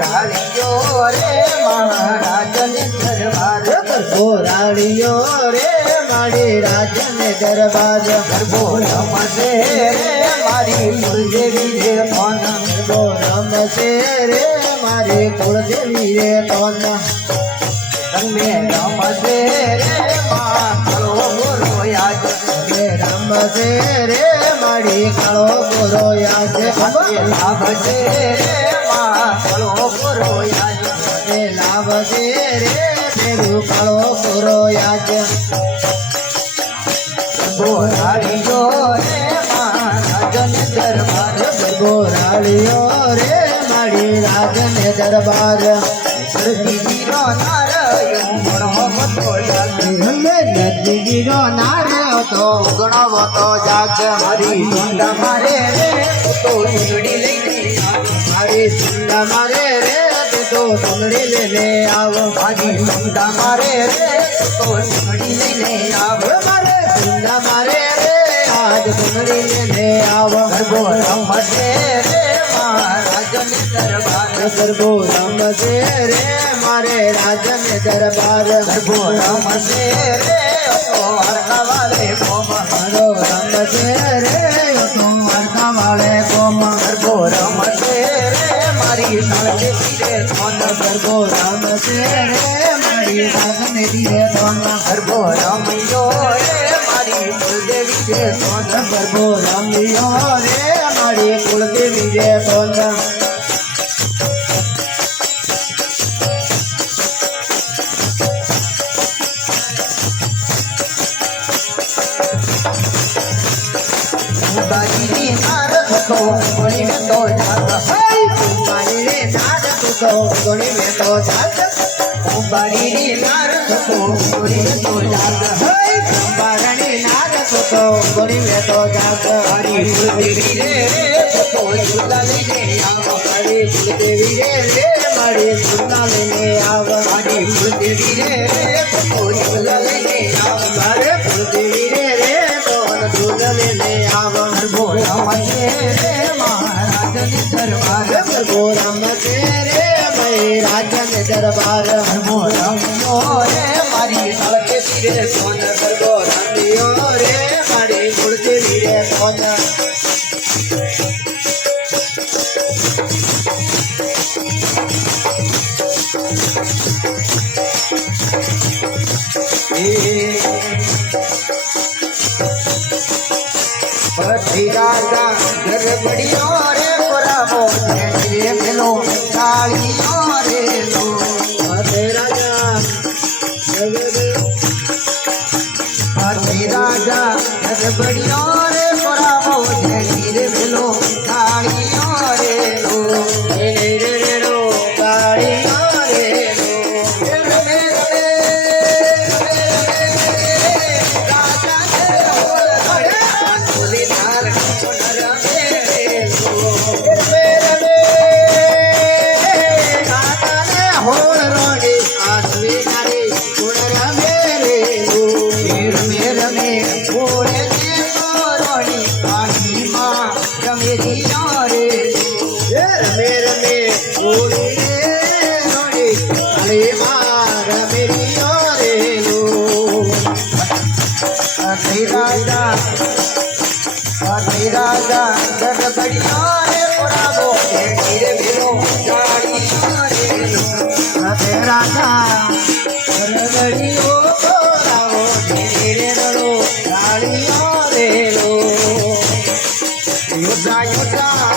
રાણીઓ રે મહારાજને દરબાર ગરબો રાણીઓ રે મારી રાજને દરબાર ગરબો રમશે રે મારી કુળદેવી રે કોન ગરબો રમશે રે મારી કુળદેવી રે કોન તમે રમશે રે માં કાળો ગોરો યાદ રમશે રે મારી કાળો ગોરો યાદ લાભશે રે માં કાળો ગોરો યાદ લાવશે રે તેરું કાળો ગોરો યાદ ગોરાળીઓ રે મહારાજને દરબાર ગોરાળીઓ રે મારી રાજને દરબાર દીકરો નારાયણ ભણો નદીગીરો નાર્યો તો ગણવો તો જાગ મારી ઢોંડા મારે રે તો સુંદડી લઈને મારી સુંદા મારે રે તો સુંદડી લઈને આવો મારી ઢોંડા મારે રે તો સુંદડી લઈને આવ મારે સુંદા મારે રે આજ સુંદડી લઈને આવો ગરબો રમશે રે મહારાજને દરબાર ગરબો રમશે રે મારે રાજને દરબાર ગરબો રમશે રે તો હરખાવાલે કોમ મારો રમશે રે તો વાર્તા વાળે કોમ ગરબો રમશે રે મારી સાળકે પીરે સોન ગરબો રમશે રે મારી રાજને દીરે ધન ગરબો રમ્યો રે મારી કુળદેવી રે સોન ગરબો રમ્યો રે મારી કુળદેવી રે ધન બાજીની નાર થતો ગણીને તો જાગ મારી રે નાદ તો ગણી મે તો જાત બારીની નાર થતો ગણીને તો જાગ બારણી નાદ તો ગણી મે તો જાત મારી કુળદેવી રે થતો ઝૂલા લઈને આવ મારી કુળદેવી રે મારી સુના લઈને આવ મારી કુળદેવી રે થતો ઝૂલા લઈને આવ મારે કુળદેવી રે તો ધૂલ લઈને આવ ગરબો રમશે રે મહારાજને દરબાર ગરબો રમશે રે મય રાજને દરબાર ગરબો રમ્યો રે મારી સાળકે પીરે સોન ગરબો રમ્યો રે મારી કુળદેવી રે કોન પછી રાજા ગરબડીઓ રે બરાબો રે પેલો કાળીઓ રે લો રાજા પછી રાજા ગરબડીઓ રે બરાબો રે પેલો કાળીઓ રે લો રે રો કાળીઓ રે હોળ રોડી આસવી નારી ગુણ રમે રે રમે રમે હોળી રે રોડી કાળી માર મેરી રે લો રાજા ગરબડીઓ રે બરાબો રે પેલો કાળીઓ રે લો રાજા ગરબડીઓ બોલાવો ધીરે રો કાળીઓ રે લો યુદ્ધા યુદ્ધા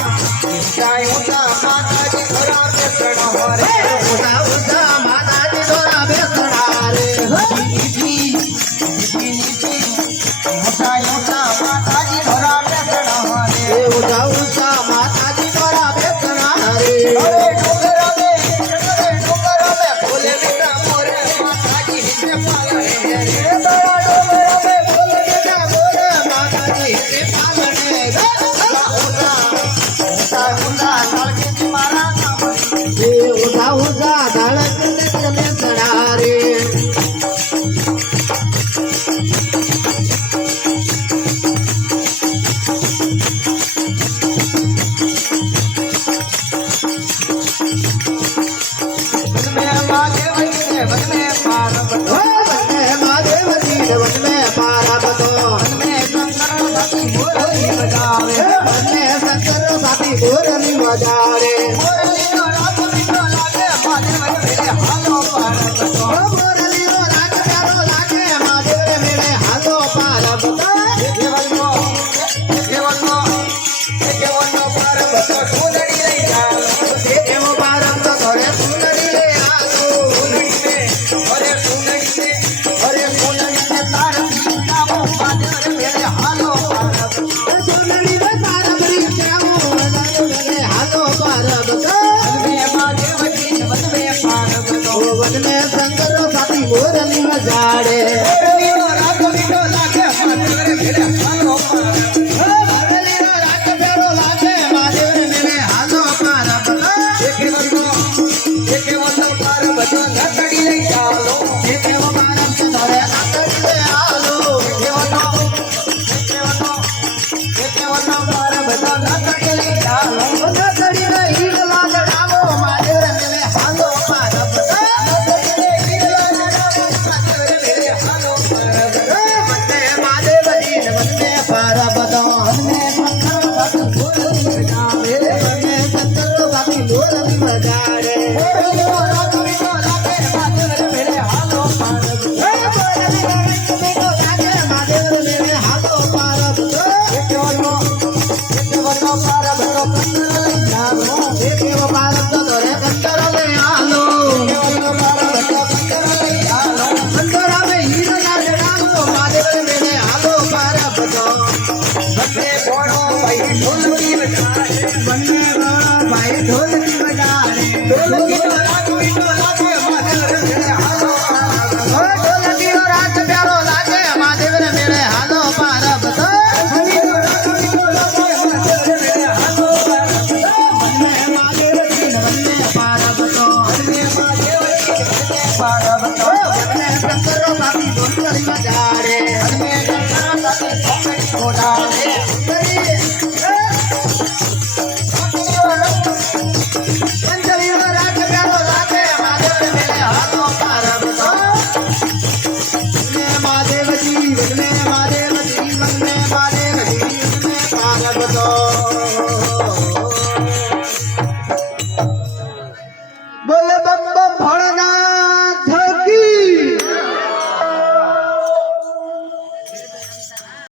માતાજી ખરા બેસણો રે ઉધા ઉધા માતાજી દોરા બેસણા રે યુદ્ધા માતાજી ખરા બેસણો રે ઉધા ઉધા માતાજી દોરા બેસણા રે હવે ડુંગર મે ભોલે બેટા મોરે માતાજી વિશે પાલને રે ડોગરા મે બોલ બેટા બોલે માતાજી તે પાલને ઉધા નળકે મારા કામ ઉધા ઉધા ધડક ને બેસણા રે બજારે મોરલીનો રાગ મીઠો લાગે મહાદેવ મેળે હાલો પાર્વતો મોરલીનો રાગ પ્યારો લાગે મહાદેવ મેળે હાલો પાર્વતો કેવલનો પાર્વતો સુંદરી લઈ ચાલો એવો પાર્વતો ઘરે સુંદરી લે આલો અરે સુંદરી ને તાર નામો મહાદેવ મેળે હાલો પાર્વતો સુંદરી રે પાર્વતી શ્યામો મહાદેવ મેળે હાલો પાર્વતો વનમે મહાદેવજી વનમે પાર્વતો વનમે શંકર સાથી મોરલી વજાડે મોરલીનો રાગ મીઠો લાગે મહાદેવ મેળે હાલો પાર્વતો મોરલીનો રાગ પ્યારો લાગે મહાદેવ મેળે હાલો પાર્વતો કેવલનો પાર્વતો નકડી લઈ ચાલો એવો પાર્વતો ઘરે નાકડી લે આલો કેવલનો પાર્વતો નકડી લઈ ચાલો નાકડી લે ઈડ લાગડાવો મહાદેવ મેળે હાલો પાર્વતો વંદે મહાદેવજી ને વંદે પાર્વતો વંદે શંકર સાથી મોરલી વજાડે મહાદેવ મેળે હાલો પાર્વતો એવો પાર્વતો ઘરે કંકર લે આલો અંતરામે હીર લાગડાવો મહાદેવ મેળે હાલો પાર્વતો વંદે ગણો ભાઈ ઢોલકી વજાડે ઢોલકીનો રાગ પ્યારો લાગે મહાદેવ મેળે હાલો પાર્વતો વંદે મહાદેવજી ને વંદે પાર્વતો વંદે શંકર સાથી ઢોલકી વજાડે અંજલિનો રાગ પ્યારો લાગે મહાદેવ મેળે હાલો પાર્વતો વંદે મહાદેવજી વંદે મહાદેવજી વંદે મહાદેવજી વંદે પાર્વતો